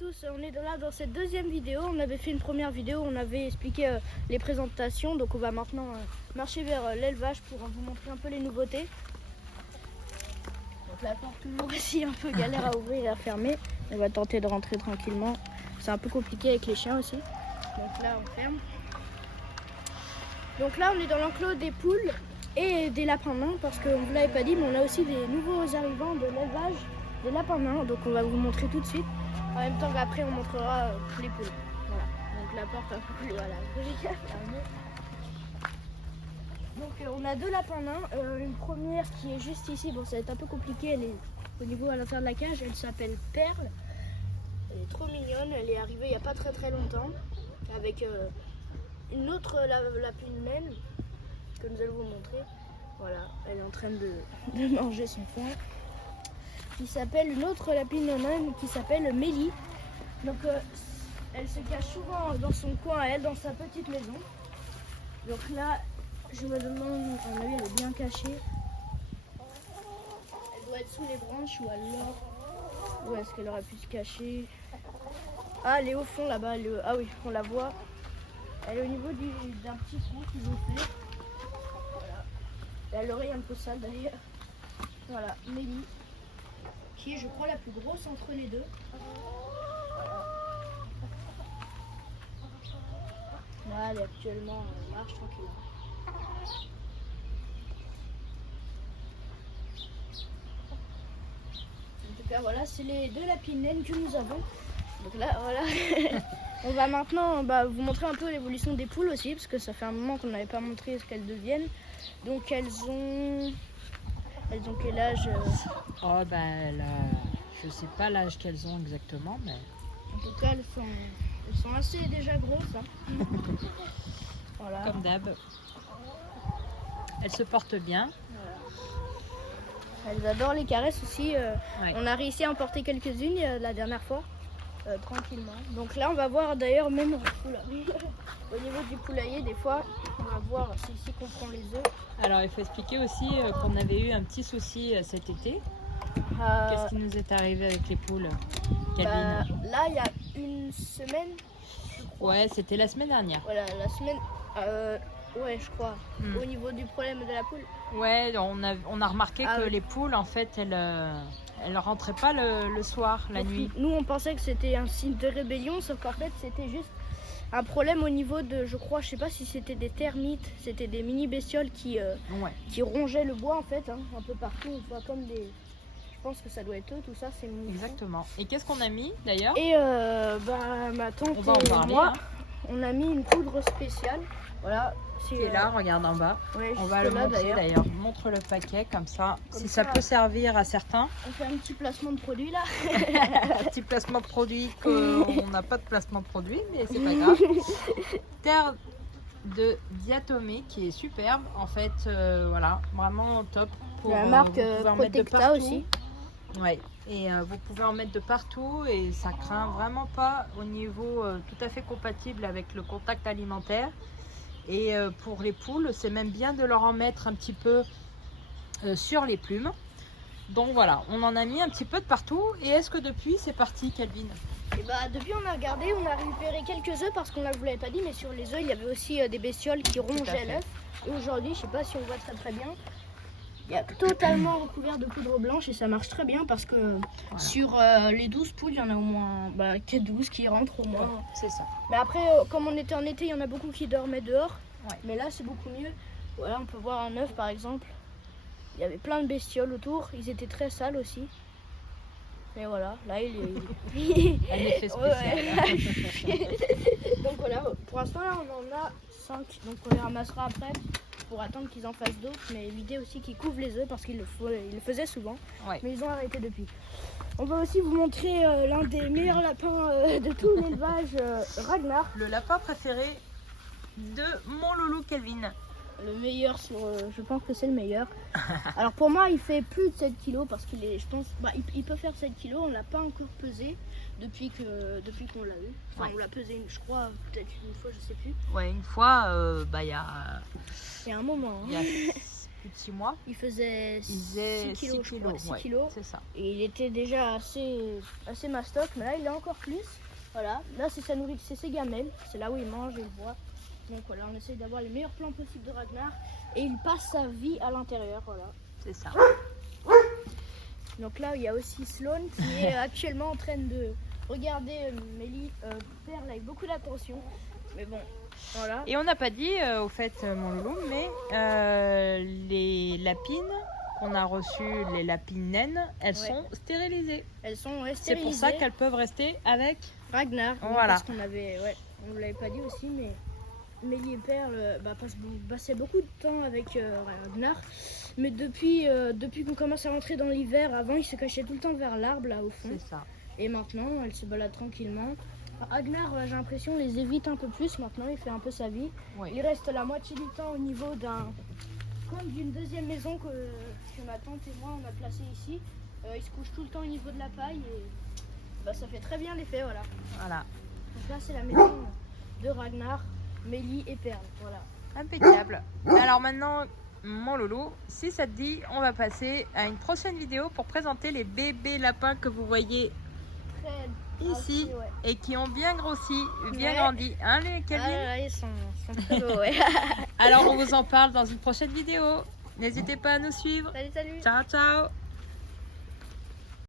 tous, on est là dans cette deuxième vidéo. On avait fait une première vidéo, on avait expliqué les présentations. Donc on va maintenant marcher vers l'élevage pour vous montrer un peu les nouveautés. Donc la porte toujours ici un peu galère à ouvrir et à fermer. On va tenter de rentrer tranquillement. C'est un peu compliqué avec les chiens aussi. Donc là on ferme. Donc là on est dans l'enclos des poules et des lapins nains parce qu'on ne vous l'avait pas dit, mais on a aussi des nouveaux arrivants de l'élevage des lapins nains. Donc on va vous montrer tout de suite. En même temps qu'après on montrera les poules. Voilà. Donc la porte un peu plus voilà. Donc on a deux lapins nains. Une première qui est juste ici. Bon, ça va être un peu compliqué. Elle est au niveau à l'intérieur de la cage. Elle s'appelle Perle. Elle est trop mignonne. Elle est arrivée il n'y a pas très longtemps avec une autre lapine naine que nous allons vous montrer. Voilà, elle est en train de manger son foin. Qui s'appelle une autre lapine naine qui s'appelle Mélie. Donc elle se cache souvent dans son coin, elle, dans sa petite maison. Donc là, je me demande, à mon avis, elle est bien cachée. Elle doit être sous les branches ou alors, où est-ce qu'elle aurait pu se cacher? Ah, elle est au fond là-bas. Ah oui, on la voit. Elle est au niveau d'un petit trou qu'ils ont fait. Voilà. Elle a l'oreille un peu sale d'ailleurs. Voilà, Mélie, qui est, je crois, la plus grosse entre les deux. Là, elle est actuellement en marche tranquille. En tout cas, voilà, c'est les deux lapines naines que nous avons. Donc là, voilà. On va maintenant vous montrer un peu l'évolution des poules aussi, parce que ça fait un moment qu'on n'avait pas montré ce qu'elles deviennent. Donc elles ont quel âge? Oh je sais pas l'âge qu'elles ont exactement, mais en tout cas elles sont assez déjà grosses. Hein. Voilà. Comme d'hab. Elles se portent bien. Voilà. Elles adorent les caresses aussi. Ouais. On a réussi à en porter quelques-unes la dernière fois, tranquillement. Donc là on va voir d'ailleurs même au niveau du poulailler, des fois on va voir c'est ici qu'on prend les œufs. Alors il faut expliquer aussi qu'on avait eu un petit souci cet été. Qu'est-ce qui nous est arrivé avec les poules, Calvin? Là il y a une semaine, je crois. Ouais, c'était la semaine dernière. Voilà, la semaine, ouais, je crois, au niveau du problème de la poule. Ouais, on a remarqué que les poules, en fait, elles rentraient pas le soir, la nuit. Nous, on pensait que c'était un signe de rébellion, sauf qu'en fait, c'était juste un problème au niveau de, je crois, je sais pas si c'était des termites, c'était des mini bestioles qui rongeaient le bois, en fait, hein, un peu partout. On voit comme des... Je pense que ça doit être eux, tout ça, c'est mignon. Exactement. Et qu'est-ce qu'on a mis, d'ailleurs? Et ma tante on va en parler, moi, on a mis une poudre spéciale. Voilà. C'est là, regarde en bas. Ouais, on va le montrer d'ailleurs. Montre le paquet comme ça. Si ça peut servir à certains. On fait un petit placement de produit là. Un petit placement de produit qu'on n'a pas de placement de produit, mais c'est pas grave. Terre de diatomée qui est superbe. En fait, voilà, vraiment top. Pour, la marque Protecta aussi. Ouais. Et vous pouvez en mettre de partout et ça craint vraiment pas au niveau tout à fait compatible avec le contact alimentaire. Et pour les poules, c'est même bien de leur en mettre un petit peu sur les plumes. Donc voilà, on en a mis un petit peu de partout. Et est-ce que depuis c'est parti, Calvin? Et depuis on a regardé, on a récupéré quelques œufs parce qu'on ne vous l'avait pas dit, mais sur les œufs il y avait aussi des bestioles qui rongeaient l'œuf. Et aujourd'hui, je sais pas si on voit très bien, il y a totalement recouvert de poudre blanche et ça marche très bien parce que sur les 12 poules, il y en a au moins que 12 qui rentrent au moins. Ouais, c'est ça. Mais après, comme on était en été, il y en a beaucoup qui dormaient dehors. Ouais. Mais là, c'est beaucoup mieux. Voilà, on peut voir un œuf par exemple. Il y avait plein de bestioles autour. Ils étaient très sales aussi. Et voilà, là, il est... Un effet spécial. Donc voilà, pour l'instant, là, on en a 5. Donc on les ramassera après pour attendre qu'ils en fassent d'autres. Mais éviter aussi qu'ils couvrent les œufs parce qu'ils le faisaient souvent. Ouais. Mais ils ont arrêté depuis. On va aussi vous montrer l'un des meilleurs lapins de tout l'élevage, Ragnar. Le lapin préféré de mon loulou Calvin. Le meilleur je pense que c'est le meilleur. Alors pour moi il fait plus de 7 kg parce qu'il est, je pense, il peut faire 7 kg. On l'a pas encore pesé depuis qu'on l'a eu. Enfin on l'a pesé, je crois, peut-être une fois, je sais plus. Ouais, une fois, il y a un moment. Hein. plus de 6 mois. Il faisait Il faisait 6 kilos, 6 je crois, kilos. 6 Ouais, kilos. c'est ça. Et il était déjà assez mastoc, mais là il est encore plus. Voilà, là c'est sa nourriture, c'est ses gamelles, c'est là où il mange et il voit. Donc voilà, on essaye d'avoir les meilleurs plans possibles de Ragnar et il passe sa vie à l'intérieur, voilà. C'est ça. Donc là il y a aussi Sloan qui est actuellement en train de regarder Mélie Perle avec beaucoup d'attention. Mais bon, voilà. Et on n'a pas dit, au fait, mon loulou, mais les lapines qu'on a reçues, les lapines naines, elles sont stérilisées. Elles sont C'est stérilisées. pour ça qu'elles peuvent rester avec Ragnar. Voilà. Parce qu'on avait, on ne l'avait pas dit aussi, mais Mélie et Perle passaient beaucoup de temps avec Ragnar. Mais depuis qu'on commence à rentrer dans l'hiver, avant ils se cachaient tout le temps vers l'arbre là au fond. C'est ça. Et maintenant elles se baladent tranquillement. Ragnar, j'ai l'impression, les évite un peu plus maintenant, il fait un peu sa vie. Oui. Il reste la moitié du temps au niveau d'une deuxième maison que ma tante et moi on a placée ici. Il se couche tout le temps au niveau de la paille et ça fait très bien l'effet, voilà. Voilà. Donc là c'est la maison de Ragnar, Mélie et Perle, voilà. Impeccable. Alors maintenant, mon loulou, si ça te dit, on va passer à une prochaine vidéo pour présenter les bébés lapins que vous voyez Très ici grossi, ouais. et qui ont bien grossi, bien Ouais. grandi. Hein, les Kelvin? Ils sont très beaux, ouais. Alors on vous en parle dans une prochaine vidéo. N'hésitez pas à nous suivre. Salut, salut. Ciao, ciao.